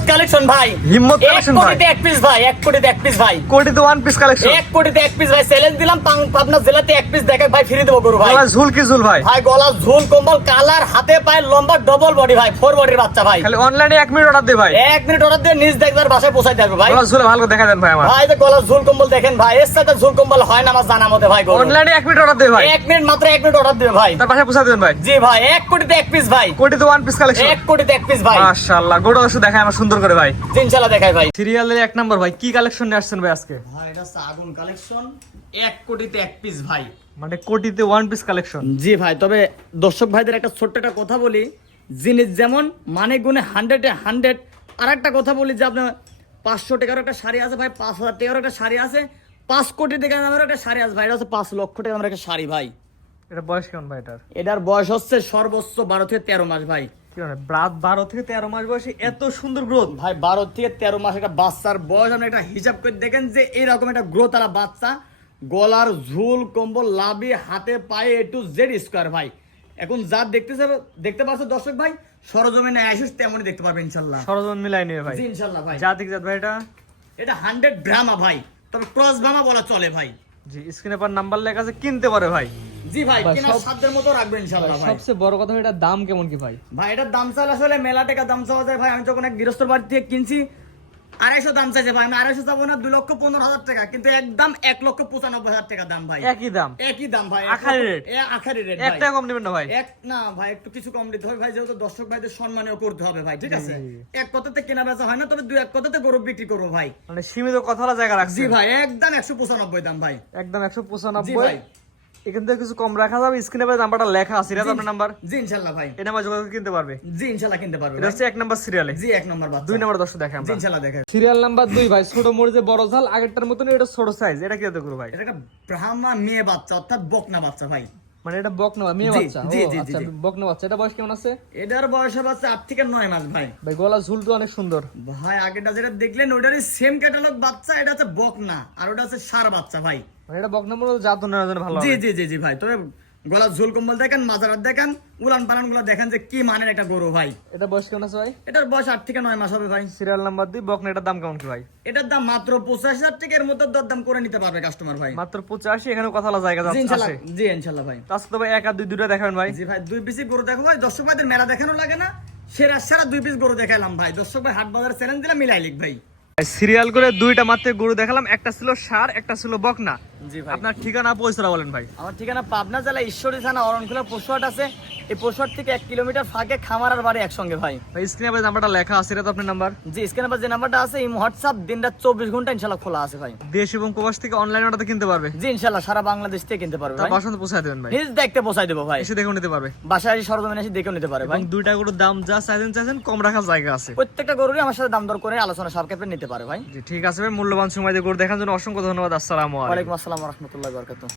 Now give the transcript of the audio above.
হিম্মত কালেকশন ভাই, হিম্মত কালেকশন ভাই, 1 কোটিতে 1 পিস ভাই, 1 কোটিতে 1 পিস ভাই, কোটিতে ওয়ান পিস কালেকশন, 1 কোটিতে 1 পিস ভাই। চ্যালেঞ্জ দিলাম পাবনা জেলাতে 1 পিস দেখে ভাই ফ্রি দেবো গরু ভাই। গলা ঝুল কি ঝুল ভাই, ভাই গলা ঝুল কম্বল কালার, হাতে পায়ে লম্বা ডবল বডি ভাই, 4 বডির বাচ্চা ভাই। খালি অনলাইনে 1 মিনিট অর্ডার দে ভাই, 1 মিনিট অর্ডার দিয়ে নিজ দেখবার বাসায় পৌঁছাই দেবে ভাই। গলা ঝুলে ভালো করে দেখা দেন ভাই আমার। ভাই যে গলা ঝুল কম্বল দেখেন ভাই, এর সাথে ঝুল কম্বল হয় না আমার জানা মতে ভাই। অনলাইনে 1 মিনিট অর্ডার দে ভাই, 1 মিনিট মাত্র 1 মিনিট অর্ডার দিবে ভাই, তার পাশে পৌঁছা দেবেন ভাই। জি ভাই 1 কোটিতে 1 পিস ভাই, কোটিতে ওয়ান পিস কালেকশন, 1 কোটিতে 1 পিস ভাই। মাশাআল্লাহ গোটা দর্শক দেখায় আমার সুন্দর করে ভাই। জি ইনশাআল্লাহ দেখাই ভাই। সিরিয়ালের 1 নাম্বার ভাই, কি কালেকশন নিয়ে আসছেন ভাই আজকে? ভাই এটা হচ্ছে আগুন কালেকশন, 1 কোটিতে 1 পিস ভাই, মানে কোটিতে ওয়ান পিস কালেকশন। জি ভাই। তবে দর্শক ভাইদের একটা ছোট্ট একটা কথা বলি, জিনিস যেমন মানে গুণে 100-এ 100। আর একটা কথা বলি যে আপনার 500 টাকার একটা শাড়ি আছে ভাই, 5000 টাকার একটা শাড়ি আছে, 5 কোটি টাকার দামের একটা শাড়ি আছে ভাই, এটা হচ্ছে 5 লক্ষ টাকার দামের একটা শাড়ি ভাই। এটা বয়স কেমন ভাই এটার? এটার বয়স হচ্ছে সর্বোচ্চ 12 থেকে 13 মাস ভাই। কি মানে 12 থেকে 13 মাস বয়সে এত সুন্দর গ্রোথ ভাই 12 থেকে 13 মাস একটা বাচ্চার বয়স, আপনি একটা হিসাব করে দেখেন যে এইরকম একটা গ্রোথ আর বাচ্চা, গলার ঝুল কম্বল লাভি, হাতে পায়ে A to Z স্কোয়ার ভাই। এখন যা দেখতে পাচ্ছ দর্শক ভাই, সরজমিনে আসিস তেমনই দেখতে পারবেন ইনশাল্লাহ। সরজন মিলাই নিবে ভাই, জি ইনশাল্লাহ ভাই। জাতিক জাত ভাই এটা। এটা 100 ব্রাহ্মা ভাই, তবে ক্রস ব্রাহ্মা বলা চলে ভাই। জি স্ক্রিনে পর নাম্বার লেখা আছে, কিনতে পারে ভাই। জি ভাই, ভাই, কেনার সাধ্যের মতো রাখবেন ইনশাল্লাহ ভাই। সবচেয়ে বড় কথা এটার দাম কেমন কি ভাই? ভাই এটার দাম চাল আসলে মেলা টাকা দাম চাওয়া যায় ভাই। আমি যখন এক গৃহস্থর বাড়ি থেকে কিনছি 250 দাম চাইছে ভাই, আমি 250 চাবো না, 2,15,000 টাকা, কিন্তু একদম 1,95,000 টাকা দাম ভাই। একই দাম, একই দাম ভাই, আখারি রেট, আখারি রেট একটা কম নেবেন না ভাই। এক না ভাই, একটু কিছু কম দিতে হবে ভাই, যেহেতু দর্শক ভাইদের সম্মানীয় করতে হবে ভাই, ঠিক আছে? এক কথাতে কেনা বেচা হয় না, তবে 2-1 কথাতে গরু বিক্রি করবো ভাই। মানে সীমিত কথা বলা জায়গা রাখছি জি ভাই, একদম 195 দাম ভাই, একদম জি 195। ভাই। এখান থেকে কিছু কম রাখা যাবে, স্ক্রিনে পর নাম্বারটা লেখা আছে, এটা আপনার নাম্বার, জি ইনশাল্লাহ ভাই। এটা আমার যোগাযোগ কিনতে পারবে। জি ইনশাল্লাহ কিনতে পারবে এটা ভাই। হচ্ছে 1 নাম্বার সিরিয়ালে। জি 1 নম্বর বাচ্চা। 2 নাম্বার দর্শক দেখেন জি আমরা ইনশাল্লাহ দেখেন। সিরিয়াল নাম্বার 2 ভাই, ছোট মরিচে বড় ঝাল, আগেরটার মতন এটা ছোট সাইজ। এটা কি হতে করো ভাই? এটা একটা ব্রাহ্মা মেয়ে বাচ্চা, অর্থাৎ বকনা বাচ্চা ভাই। মানে এটা বকনা মেয়ে জি, বাচ্চা? জি, ও জি, আচ্ছা, জি। বকনা বাচ্চা। এটা বয়স কেমন আছে? এটার বয়স বাচ্চা 8 থেকে 9 মাস ভাই। ভাই গলা ঝুল তো অনেক সুন্দর ভাই আগেটা যেটা দেখলেন ওটারই সেম ক্যাটালগ বাচ্চা, এটা হচ্ছে বকনা আর ওটা হচ্ছে ষাঁড় বাচ্চা ভাই। মানে এটা বকনা মূলত জাত নেওয়ার জন্য ভালো জি হবে। জি জি জি ভাই। তবে গলার ঝোল কম্বল দেখেন, মাজারাত দেখেন, উলান পালান গুলো দেখেন যে কি মানের একটা গরু ভাই। এটা বয়স কেমন আছে ভাই? এটার বয়স 8 থেকে 9 মাস হবে ভাই। সিরিয়াল নাম্বার 2 বকনা, এটার দাম কেমন কি ভাই? এটার দাম মাত্র 85,000 টাকা, এর মধ্যে দরদাম করে নিতে পারবে কাস্টমার ভাই। মাত্র 85। এখানে কথা বলা জায়গা জি ইনশাল্লাহ, আছে। জি ইনশাল্লাহ ভাই। তো আজকে তো ভাই 1 আর 2 দুটো দেখাবেন ভাই। জি ভাই, 2 পিসই গরু দেখো ভাই, দর্শক ভাইদের মেলা দেখানো লাগে না, সেরা সেরা 2 পিস গরু দেখালাম ভাই। দর্শক ভাই হাট বাজার চ্যালেঞ্জ দিলাম, মিলাই লিখ ভাই। সিরিয়াল করে 2টা মাত্র গরু দেখালাম, একটা ছিল ষাঁড়, একটা ছিল বকনা। জি ভাই। আপনার ঠিকানা পরিচয় বলেন ভাই। আমার ঠিকানা পাবনা জেলা ঈশ্বরী থানা অরণখোলা পশুহাট আছে। এই পশুহাট থেকে 1 কিলোমিটার ফাঁকে খামার আর বাড়ি একসঙ্গে ভাই। ভাই স্ক্রিনে ভাই নাম্বারটা লেখা আছে, এটা তো আপনার নাম্বার। জি স্ক্রিনে যে নাম্বারটা আছে, এই হোয়াটসঅ্যাপ দিনরাত 24 ঘন্টা ইনশাআল্লাহ খোলা আছে ভাই। দেশ এবং প্রবাস থেকে অনলাইন অর্ডার কিনতে পারবে। জি ইনশাআল্লাহ সারা বাংলাদেশ থেকে কিনতে পারবে তার ভাই। বাসাতে পৌঁছায় দেবেন ভাই, নিজ দেখতে পৌঁছাই দেবো ভাই, এসে দেখে নিতে পারবে। বাসায় এসে সরজমিনে এসে দেখে নিতে পারে ভাই। এবং 2টা গরুর দাম যা চাইছেন কম রাখার জায়গা আছে। প্রত্যেকটা গরুরই আমার সাথে দাম দর করে আলোচনা সাপেক্ষে নিতে পারে ভাই। জি ঠিক আছে ভাই, মূল্যবান সময় দিয়ে গরু দেখার জন্য অসংখ্য ধন্যবাদ। আসসালামু আলাইকুম। ওয়ালাইকুম আসসালাম ওয়া রাহমাতুল্লাহি ওয়া বারাকাতুহু।